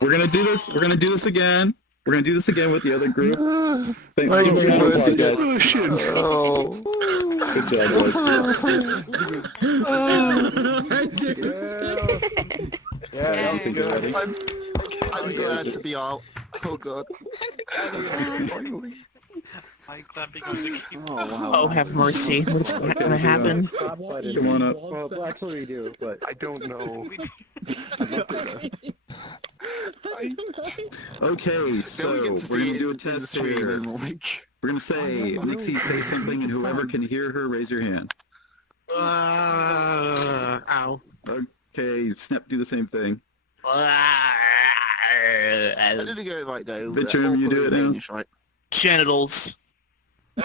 We're gonna do this. We're gonna do this again. We're gonna do this again with the other group. Thank I you don't for know your the guys. solution. Oh. Good job, guys. Yeah, that was good. I'm glad to be out. Oh god. Oh, have mercy. What's going to happen? Come on up. Well, actually we do, but I don't know. Okay, so we're gonna do a test here. We're gonna say, Nixie, say something, and whoever can hear her, raise your hand. Ow. Okay, Snap, do the same thing. I didn't get it right though. Bitchum, you do it now. Right? Genitals. Did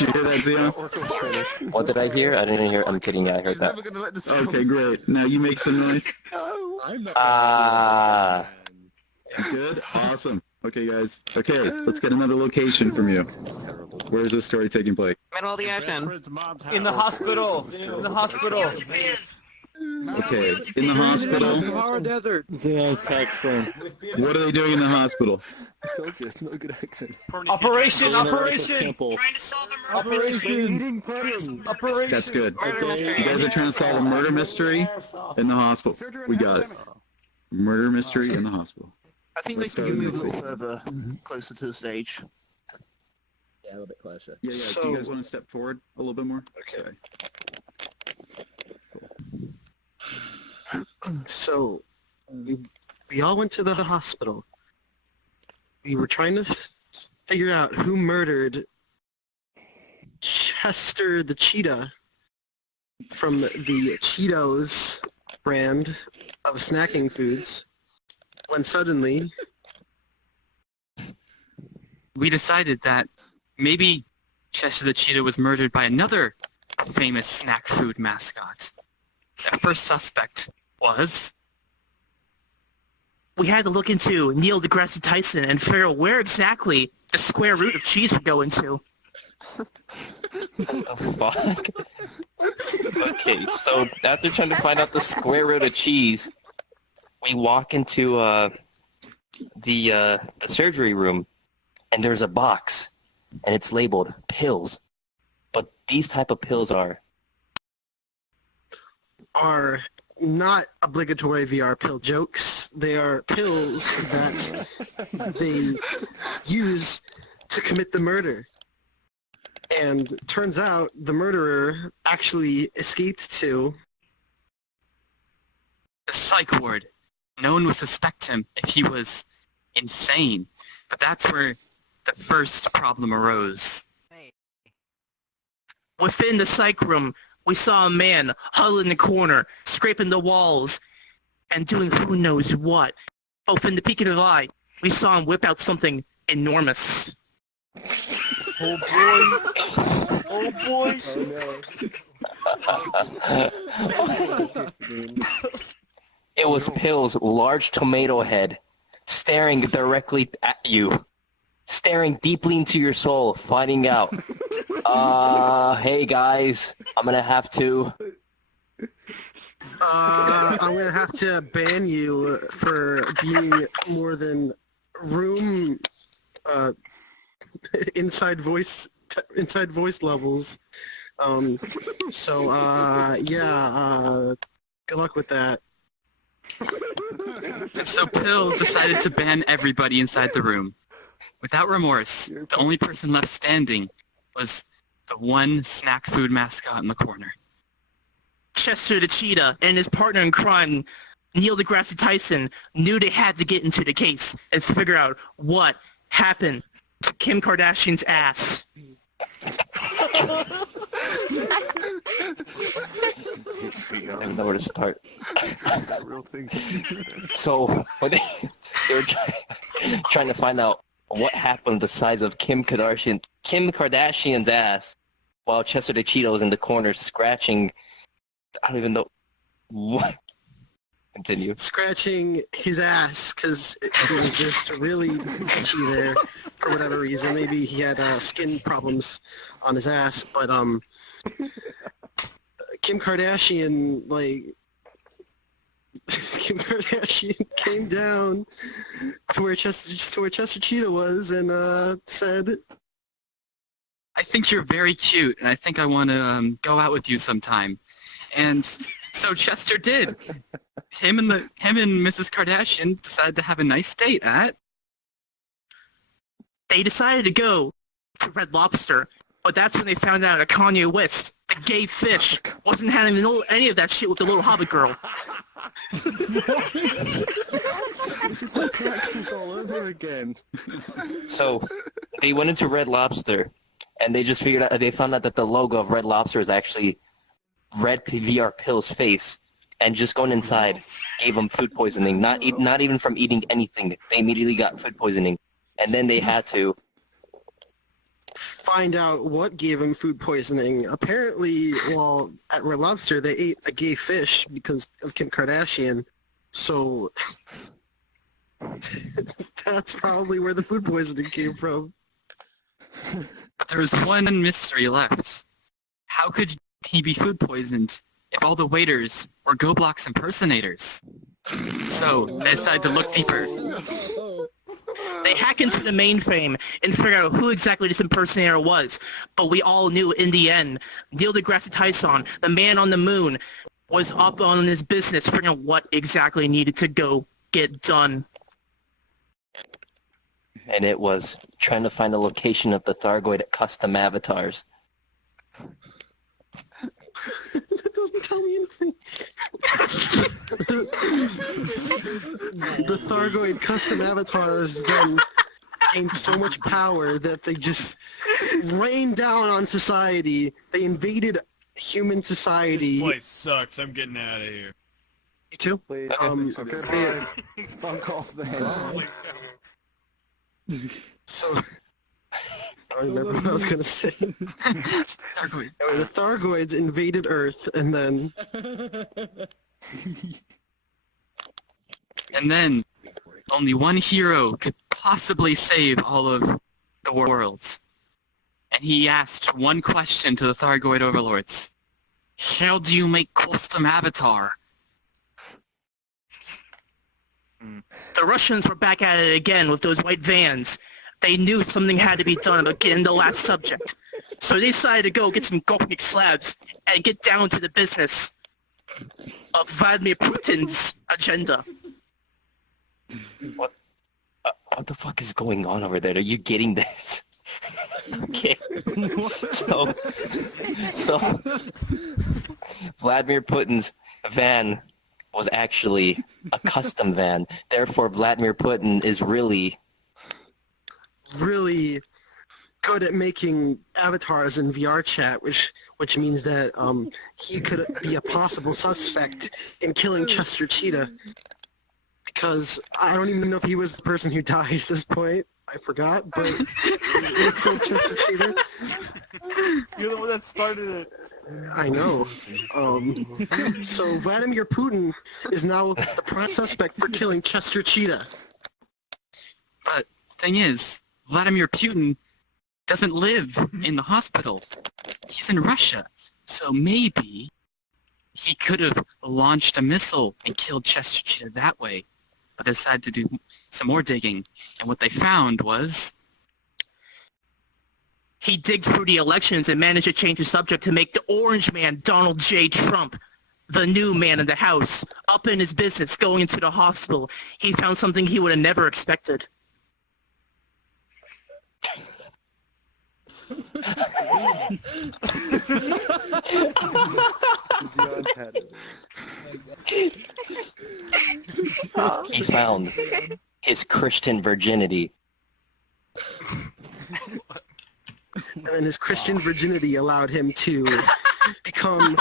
you hear that, Zion? What did I hear? I didn't hear. I'm kidding. Yeah, I heard that. Okay, great. Now you make some noise. Ah. Good? Awesome. Okay, guys. Okay, let's get another location from you. Where is this story taking place? Middle of the ocean. In the hospital. In the hospital. Okay, in the hospital. Sahara Desert. Zion's text from. What are they doing in the hospital? I told you, it's not a good accent. Operation. Temple. Trying to solve a murder Operation. Operation. That's good. You guys are trying to solve a murder mystery in the hospital. We got it. Murder mystery in the hospital. I think they can move a little further, closer to the stage. Yeah, a little bit closer. Yeah, yeah. Do you guys want to step forward a little bit more? Okay. So, we all went to the hospital. We were trying to figure out who murdered Chester the Cheetah from the Cheetos brand of snacking foods, when suddenly we decided that maybe Chester the Cheetah was murdered by another famous snack food mascot. Our first suspect was... we had to look into Neil deGrasse Tyson and figure out where exactly the square root of cheese would go into. What the fuck? Okay, so after trying to find out the square root of cheese, we walk into the surgery room, and there's a box, and it's labeled pills. But these type of pills are not obligatory VR pill jokes. They are pills that they use to commit the murder. And turns out the murderer actually escaped to the psych ward. No one would suspect him if he was insane. But that's where the first problem arose. within the psych room. We saw a man huddled in the corner, scraping the walls, and doing who knows what. Both in the peak of the eye, we saw him whip out something enormous. Oh boy! Oh boy! Oh no. It was Pill's large tomato head, staring directly at you, staring deeply into your soul, finding out, hey guys, I'm gonna have to... I'm gonna have to ban you for being more than room, inside voice levels. Yeah, good luck with that. So Pill decided to ban everybody inside the room. Without remorse, the only person left standing was the one snack food mascot in the corner. Chester the Cheetah and his partner in crime, Neil deGrasse Tyson, knew they had to get into the case and figure out what happened to Kim Kardashian's ass. I don't know where to start. So when they were trying to find out what happened to the size of Kim Kardashian's ass, while Chester the Cheetah was in the corner scratching, I don't even know what. Continue. Scratching his ass because it was just really itchy there for whatever reason. Maybe he had skin problems on his ass, but Kim Kardashian, like, Kim Kardashian came down to where Chester Cheetah was and said, I think you're very cute, and I think I want to go out with you sometime. And so Chester did. Him and Mrs. Kardashian decided to have a nice date at... They decided to go to Red Lobster, but that's when they found out that Kanye West, the gay fish, wasn't having any of that shit with the little hobbit girl. It's just like practice all over again. So they went into Red Lobster, and they just figured out, they found out that the logo of Red Lobster is actually Red VR Pill's face, and just going inside gave them food poisoning. Not even from eating anything. They immediately got food poisoning, and then they had to find out what gave him food poisoning. Apparently, while at Red Lobster, they ate a gay fish because of Kim Kardashian. So that's probably where the food poisoning came from. But there was one mystery left. How could he be food poisoned if all the waiters were GoBlox impersonators? So they decided to look deeper. They hack into the mainframe and figure out who exactly this impersonator was. But we all knew in the end, Neil deGrasse Tyson, the man on the moon, was up on his business figuring out what exactly needed to go get done. and it was trying to find the location of the Thargoid custom avatars. That doesn't tell me anything. The Thargoid custom avatars then gained so much power that they just rained down on society. They invaded human society. This place sucks. I'm getting out of here. You too? Please, they- fuck off then. Oh my God. So, I don't remember what I was going to say. Thargoid. Anyway, the Thargoids invaded Earth, and then... And then, only one hero could possibly save all of the worlds. And he asked one question to the Thargoid overlords. How do you make custom avatar? The Russians were back at it again with those white vans. They knew something had to be done about getting the last subject. So they decided to go get some Gopnik slabs and get down to the business of Vladimir Putin's agenda. What the fuck is going on over there? Are you getting this? Okay. So Vladimir Putin's van was actually a custom van. Therefore, Vladimir Putin is really good at making avatars in VRChat, which means that he could be a possible suspect in killing Chester Cheetah. Because I don't even know if he was the person who died at this point. I forgot, but he killed Chester Cheetah. You're the one that started it. I know. So Vladimir Putin is now the prime suspect for killing Chester Cheetah. But the thing is, Vladimir Putin doesn't live in the hospital. He's in Russia. So maybe he could have launched a missile and killed Chester Cheetah that way. But they decided to do some more digging. And what they found was... He digged through the elections and managed to change the subject to make the orange man, Donald J. Trump, the new man in the house, up in his business, going into the hospital. He found something he would have never expected. he found his Christian virginity. And his Christian virginity allowed him to become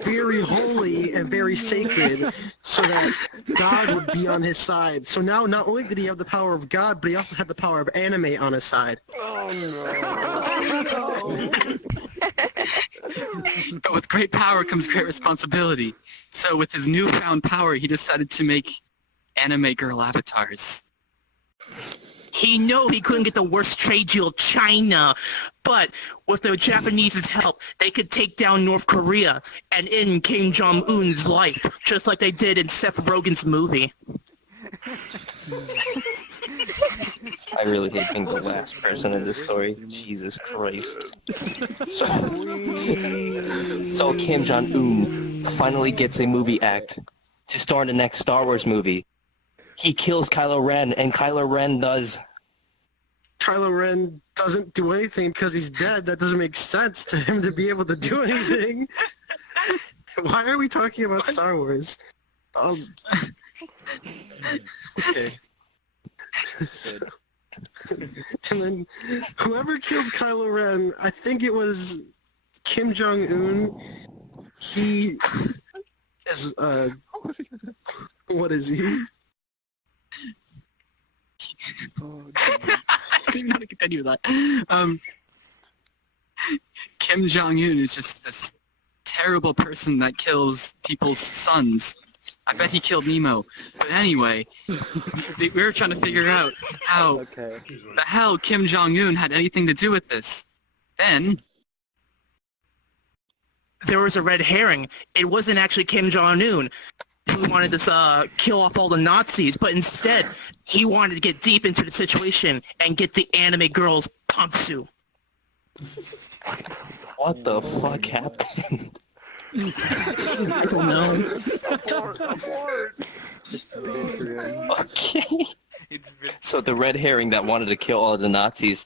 very holy and very sacred so that God would be on his side. So now not only did he have the power of God, but he also had the power of anime on his side. Oh no. But with great power comes great responsibility. So with his newfound power, he decided to make anime girl avatars. He knew he couldn't get the worst trade deal, China, But with the Japanese's help, they could take down North Korea and end Kim Jong-un's life, just like they did in Seth Rogen's movie. I really hate being the last person in this story. Jesus Christ. So Kim Jong-un finally gets a movie act to star in the next Star Wars movie. He kills Kylo Ren, and Kylo Ren does... Kylo Ren doesn't do anything because he's dead. That doesn't make sense to him to be able to do anything. Why are we talking about Star Wars? Okay. And then whoever killed Kylo Ren, I think it was Kim Jong-un. He is, what is he? I didn't know to continue that. Kim Jong-un is just this terrible person that kills people's sons. I bet he killed Nemo. But anyway, we were trying to figure out how the hell Kim Jong-un had anything to do with this. Then... there was a red herring. It wasn't actually Kim Jong-un who wanted to kill off all the Nazis, but instead, he wanted to get deep into the situation and get the anime girl's pantsu. What the fuck happened? I don't know. Okay. So the red herring that wanted to kill all the Nazis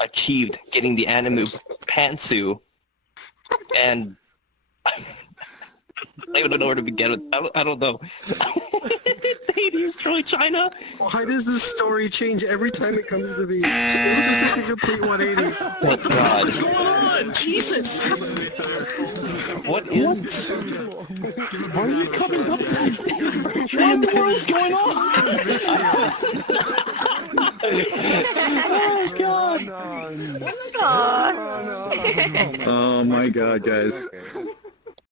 achieved getting the anime pantsu, and I don't know where to begin with. I don't know. They destroy China. Why does this story change every time it comes to me? It's just like a complete 180. Thank God. What's going on? Jesus! What is? Why are you coming up? What the world is going on? Oh God! Oh my God, guys.